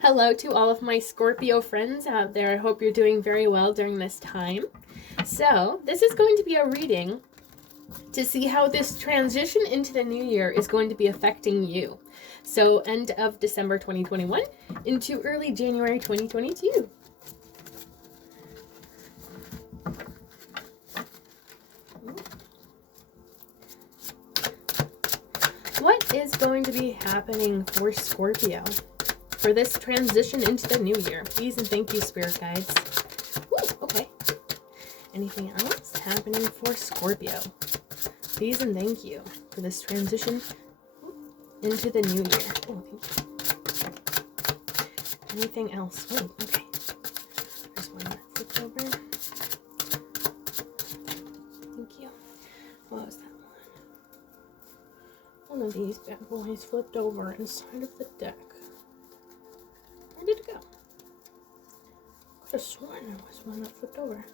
Hello to all of my Scorpio friends out there. I hope you're doing very well during this time. So, this is going to be a reading to see how this transition into the new year is going to be affecting you. So, end of December 2021 into early January 2022. What is going to be happening for Scorpio for this transition into the new year? Please and thank you, spirit guides. Ooh, okay. Anything else happening for Scorpio? Please and thank you for this transition into the new year. Oh, thank you. Anything else? Oh, okay. There's one that flipped over. Thank you. What was that one? One of these bad boys flipped over inside of the deck. Where did it go? I could have sworn there was one that flipped over.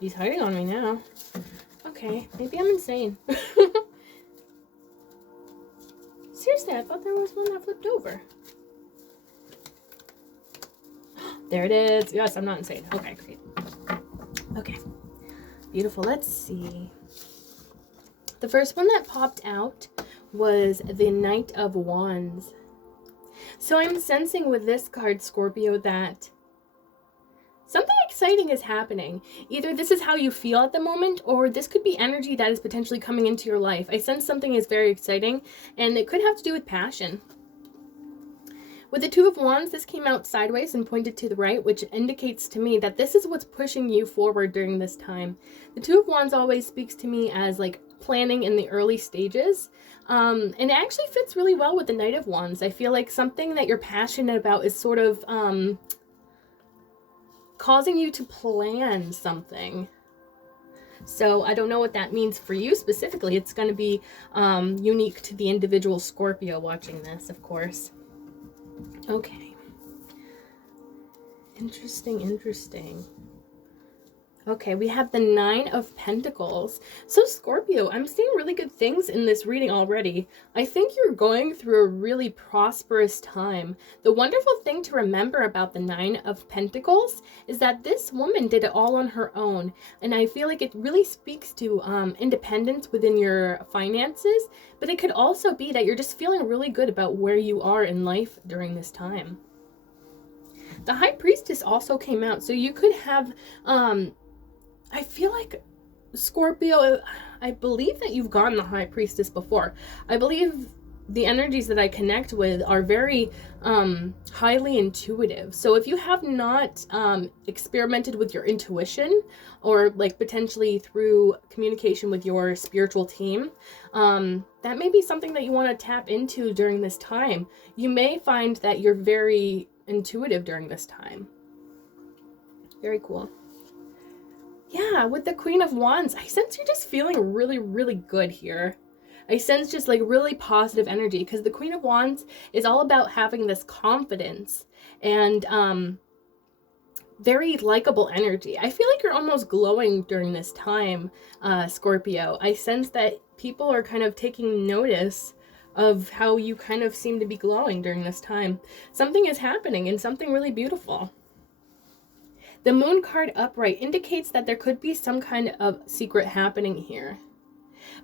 He's hiding on me now. Okay, maybe I'm insane. Seriously, I thought there was one that flipped over. There it is. Yes, I'm not insane. Okay, great. Okay, beautiful. Let's see. The first one that popped out was the Knight of Wands. So I'm sensing with this card, Scorpio, that something exciting is happening. Either this is how you feel at the moment, or this could be energy that is potentially coming into your life. I sense something is very exciting, and it could have to do with passion. With the Two of Wands, this came out sideways and pointed to the right, which indicates to me that this is what's pushing you forward during this time. The Two of Wands always speaks to me as like planning in the early stages. And it actually fits really well with the Knight of Wands. I feel like something that you're passionate about is sort of causing you to plan something. So I don't know what that means for you specifically. It's going to be unique to the individual Scorpio watching this, of course. Okay. Interesting. Okay, we have the Nine of Pentacles. So Scorpio, I'm seeing really good things in this reading already. I think you're going through a really prosperous time. The wonderful thing to remember about the Nine of Pentacles is that this woman did it all on her own. And I feel like it really speaks to independence within your finances. But it could also be that you're just feeling really good about where you are in life during this time. The High Priestess also came out. So you could have... I feel like Scorpio, I believe that you've gotten the High Priestess before. I believe the energies that I connect with are very highly intuitive. So if you have not experimented with your intuition, or like potentially through communication with your spiritual team, that may be something that you want to tap into during this time. You may find that you're very intuitive during this time. Very cool. Yeah, with the Queen of Wands, I sense you're just feeling really, really good here. I sense just like really positive energy, because the Queen of Wands is all about having this confidence and very likable energy. I feel like you're almost glowing during this time, Scorpio. I sense that people are kind of taking notice of how you kind of seem to be glowing during this time. Something is happening and something really beautiful. The Moon card upright indicates that there could be some kind of secret happening here.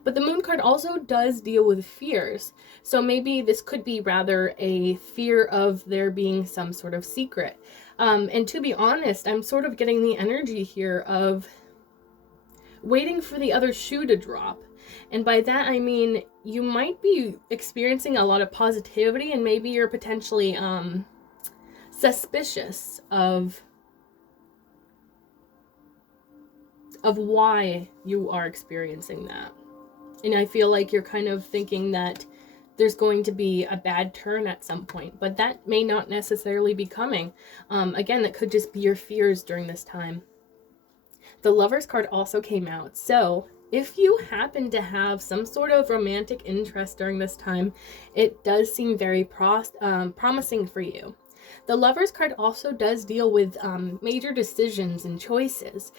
But the Moon card also does deal with fears. So maybe this could be rather a fear of there being some sort of secret. And to be honest, I'm sort of getting the energy here of waiting for the other shoe to drop. And by that, I mean, you might be experiencing a lot of positivity, and maybe you're potentially suspicious of why you are experiencing that. And I feel like you're kind of thinking that there's going to be a bad turn at some point, but that may not necessarily be coming. Again, that could just be your fears during this time. The Lovers card also came out. So if you happen to have some sort of romantic interest during this time, it does seem very promising for you. The Lovers card also does deal with major decisions and choices.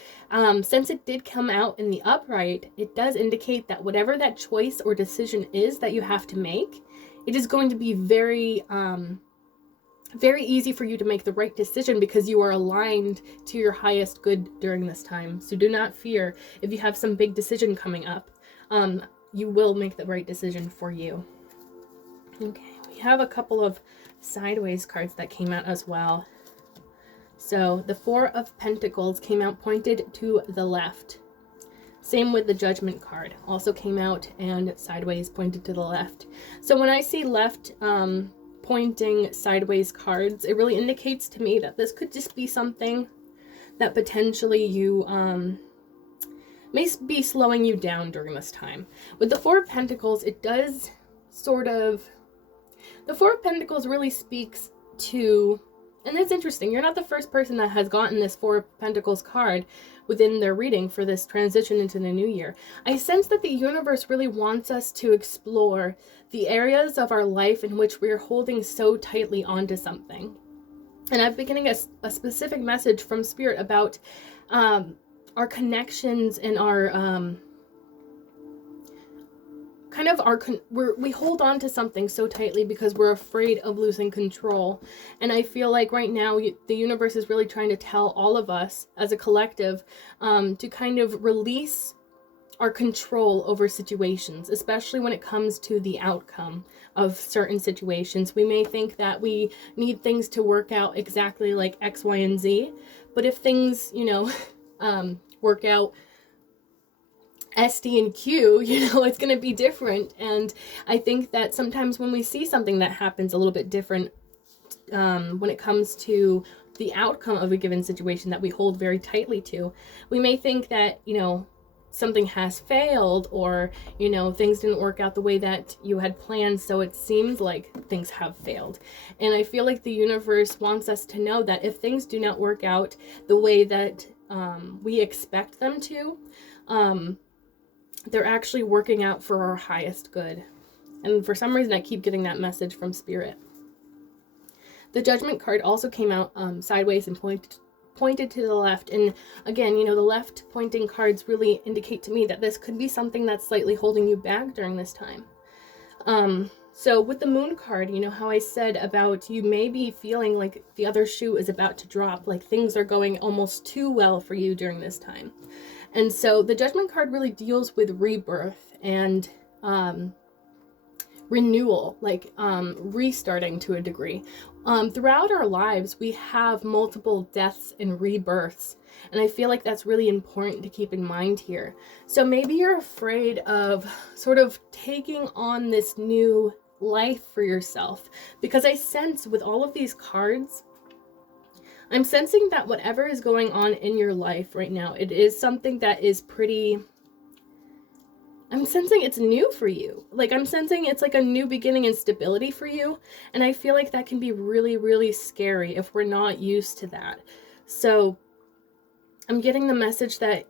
Since it did come out in the upright, it does indicate that whatever that choice or decision is that you have to make, it is going to be very easy for you to make the right decision because you are aligned to your highest good during this time. So do not fear if you have some big decision coming up. You will make the right decision for you. Okay, we have a couple of sideways cards that came out as well. So the Four of Pentacles came out pointed to the left. Same with the Judgment card, also came out and sideways pointed to the left. So when I see left pointing sideways cards, it really indicates to me that this could just be something that potentially you may be slowing you down during this time. With the Four of Pentacles, it does sort of, the Four of Pentacles really speaks to, and it's interesting, you're not the first person that has gotten this Four of Pentacles card within their reading for this transition into the new year. I sense that the universe really wants us to explore the areas of our life in which we're holding so tightly onto something. And I'm beginning a specific message from Spirit about our connections and our we hold on to something so tightly because we're afraid of losing control. And I feel like right now the universe is really trying to tell all of us as a collective to kind of release our control over situations, especially when it comes to the outcome of certain situations. We may think that we need things to work out exactly like X, Y, and Z, but if things, you know, work out S, D, and Q, you know, it's going to be different. And I think that sometimes when we see something that happens a little bit different when it comes to the outcome of a given situation that we hold very tightly to, we may think that, you know, something has failed, or, you know, things didn't work out the way that you had planned, so it seems like things have failed. And I feel like the universe wants us to know that if things do not work out the way that we expect them to, they're actually working out for our highest good. And for some reason I keep getting that message from Spirit. The Judgment card also came out sideways and pointed to the left. And again, you know, the left pointing cards really indicate to me that this could be something that's slightly holding you back during this time. So with the Moon card, you know how I said about you may be feeling like the other shoe is about to drop, like things are going almost too well for you during this time. And so the Judgment card really deals with rebirth and renewal, like restarting to a degree. Throughout our lives, we have multiple deaths and rebirths. And I feel like that's really important to keep in mind here. So maybe you're afraid of sort of taking on this new life for yourself, because I sense with all of these cards, I'm sensing that whatever is going on in your life right now, it is something that is pretty, I'm sensing it's new for you. Like I'm sensing it's like a new beginning and stability for you. And I feel like that can be really, really scary if we're not used to that. So I'm getting the message that,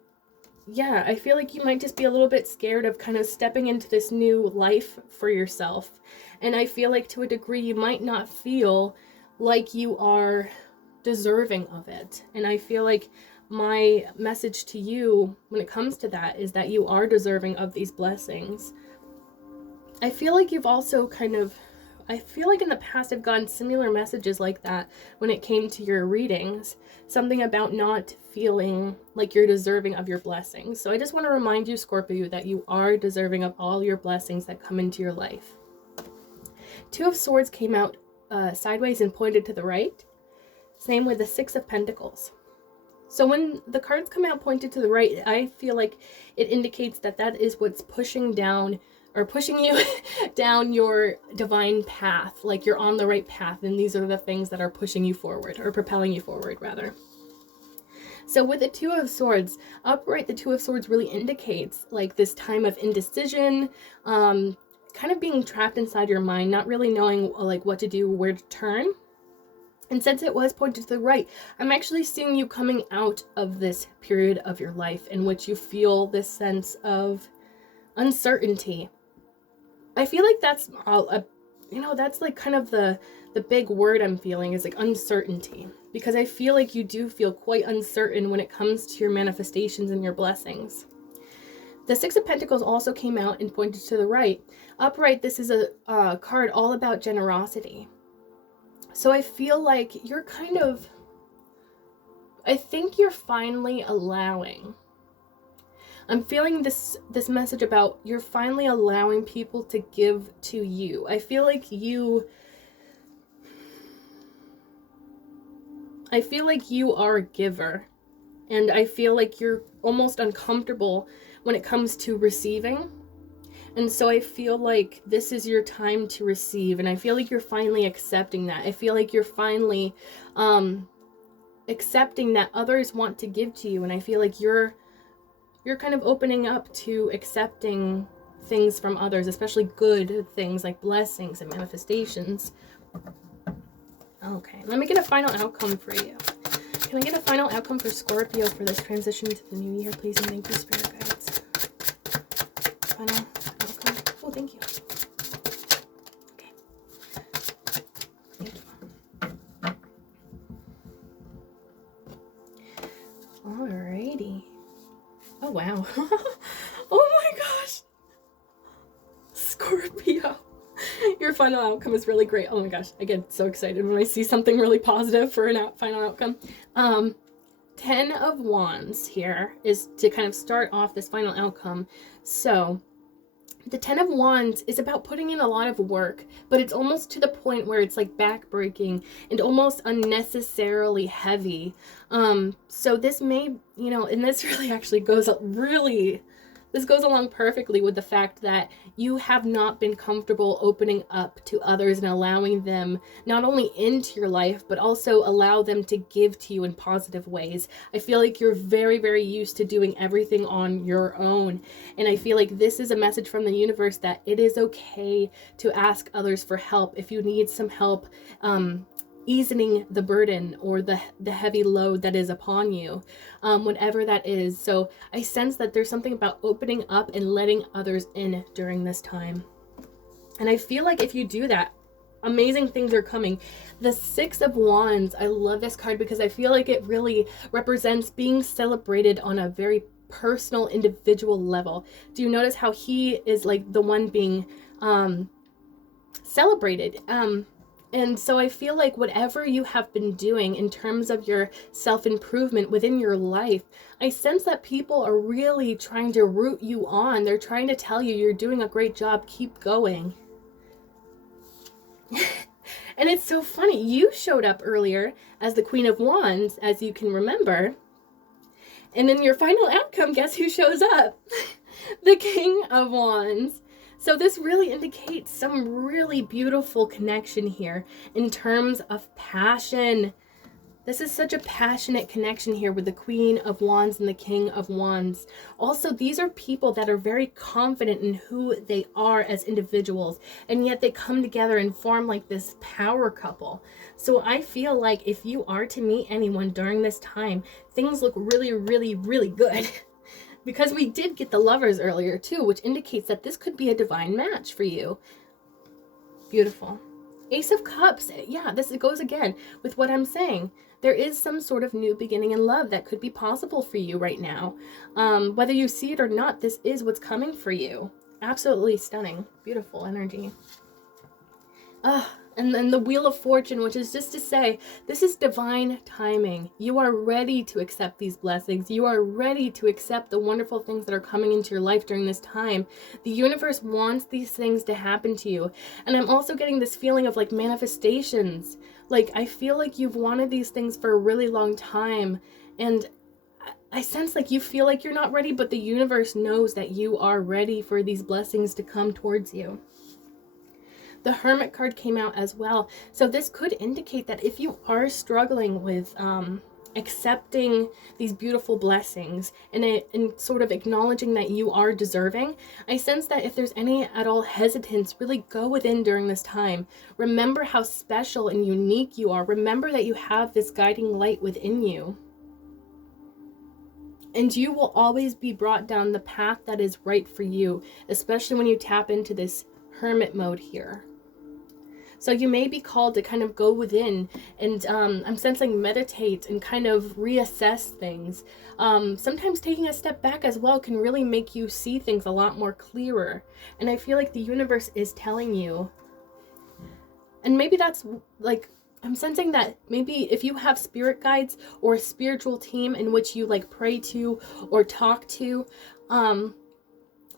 yeah, I feel like you might just be a little bit scared of kind of stepping into this new life for yourself. And I feel like to a degree you might not feel like you are deserving of it. And I feel like my message to you when it comes to that is that you are deserving of these blessings. I feel like you've also I feel like in the past I've gotten similar messages like that when it came to your readings. Something about not feeling like you're deserving of your blessings. So I just want to remind you, Scorpio, that you are deserving of all your blessings that come into your life. Two of Swords came out sideways and pointed to the right. Same with the Six of Pentacles. So when the cards come out pointed to the right, I feel like it indicates that that is what's pushing down or pushing you down your divine path, like you're on the right path, and these are the things that are pushing you forward, or propelling you forward rather. So with the Two of Swords, upright, the Two of Swords really indicates like this time of indecision, kind of being trapped inside your mind, not really knowing like what to do, where to turn. And since it was pointed to the right, I'm actually seeing you coming out of this period of your life in which you feel this sense of uncertainty. I feel like that's that's like kind of the big word I'm feeling is like uncertainty, because I feel like you do feel quite uncertain when it comes to your manifestations and your blessings. The Six of Pentacles also came out and pointed to the right. Upright, this is a card all about generosity. So I feel like you're kind of, I think you're finally allowing. I'm feeling this message about you're finally allowing people to give to you. I feel like you are a giver. And I feel like you're almost uncomfortable when it comes to receiving. And so I feel like this is your time to receive. And I feel like you're finally accepting that. I feel like you're finally accepting that others want to give to you. And I feel like you're kind of opening up to accepting things from others, especially good things like blessings and manifestations. Okay, let me get a final outcome for you. Can I get a final outcome for Scorpio for this transition to the new year, please? And thank you, Spirit Guides. Final outcome. Oh, thank you. Okay. Thank you. Alrighty. Oh, wow. Oh my gosh. Scorpio. Your final outcome is really great. Oh my gosh, I get so excited when I see something really positive for a final outcome. 10 of Wands here is to kind of start off this final outcome. So the 10 of Wands is about putting in a lot of work, but it's almost to the point where it's like backbreaking and almost unnecessarily heavy. So this may, you know, and this really actually goes this goes along perfectly with the fact that you have not been comfortable opening up to others and allowing them not only into your life, but also allow them to give to you in positive ways. I feel like you're very, very used to doing everything on your own. And I feel like this is a message from the universe that it is okay to ask others for help if you need some help easing the burden or the heavy load that is upon you, whatever that is. So I sense that there's something about opening up and letting others in during this time. And I feel like if you do that, amazing things are coming. The Six of Wands, I love this card because I feel like it really represents being celebrated on a very personal, individual level. Do you notice how he is like the one being celebrated? And so I feel like whatever you have been doing in terms of your self-improvement within your life, I sense that people are really trying to root you on. They're trying to tell you you're doing a great job. Keep going. And it's so funny. You showed up earlier as the Queen of Wands, as you can remember. And in your final outcome, guess who shows up? The King of Wands. So this really indicates some really beautiful connection here in terms of passion. This is such a passionate connection here with the Queen of Wands and the King of Wands. Also, these are people that are very confident in who they are as individuals, and yet they come together and form like this power couple. So I feel like if you are to meet anyone during this time, things look really, really, really good. Because we did get the Lovers earlier too, which indicates that this could be a divine match for you. Beautiful. Ace of Cups. Yeah, it goes again with what I'm saying. There is some sort of new beginning in love that could be possible for you right now. Whether you see it or not, this is what's coming for you. Absolutely stunning. Beautiful energy. And then the Wheel of Fortune, which is just to say, this is divine timing. You are ready to accept these blessings. You are ready to accept the wonderful things that are coming into your life during this time. The universe wants these things to happen to you. And I'm also getting this feeling of like manifestations. Like, I feel like you've wanted these things for a really long time. And I sense like you feel like you're not ready, but the universe knows that you are ready for these blessings to come towards you. The Hermit card came out as well. So this could indicate that if you are struggling with accepting these beautiful blessings and sort of acknowledging that you are deserving, I sense that if there's any at all hesitance, really go within during this time. Remember how special and unique you are. Remember that you have this guiding light within you. And you will always be brought down the path that is right for you, especially when you tap into this Hermit mode here. So you may be called to kind of go within and I'm sensing meditate and kind of reassess things. Sometimes taking a step back as well can really make you see things a lot more clearer. And I feel like the universe is telling you, and maybe that's like, I'm sensing that maybe if you have spirit guides or a spiritual team in which you like pray to or talk to,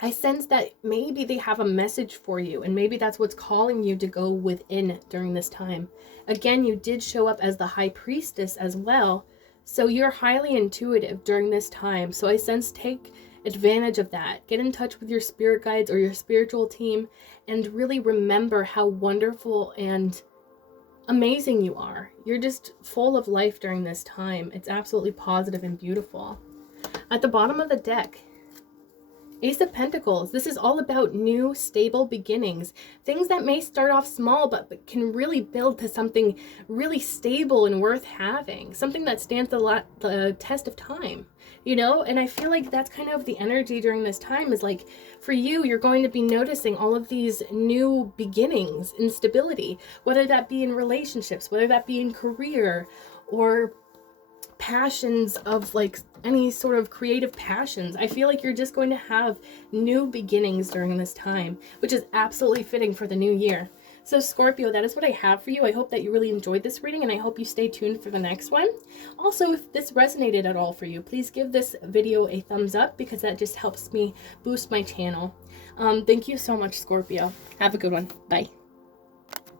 I sense that maybe they have a message for you, and maybe that's what's calling you to go within during this time. Again, you did show up as the high priestess as well, so you're highly intuitive during this time. So I sense take advantage of that. Get in touch with your spirit guides or your spiritual team and really remember how wonderful and amazing you are. You're just full of life during this time. It's absolutely positive and beautiful. At the bottom of the deck, Ace of Pentacles. This is all about new, stable beginnings. Things that may start off small, but can really build to something really stable and worth having. Something that stands the test of time, you know? And I feel like that's kind of the energy during this time is like, for you, you're going to be noticing all of these new beginnings in stability, whether that be in relationships, whether that be in career, or passions of like any sort of creative passions. I feel like you're just going to have new beginnings during this time, which is absolutely fitting for the new year. So Scorpio, that is what I have for you. I hope that you really enjoyed this reading, and I hope you stay tuned for the next one. Also, if this resonated at all for you, please give this video a thumbs up because that just helps me boost my channel. Thank you so much, Scorpio. Have a good one. Bye.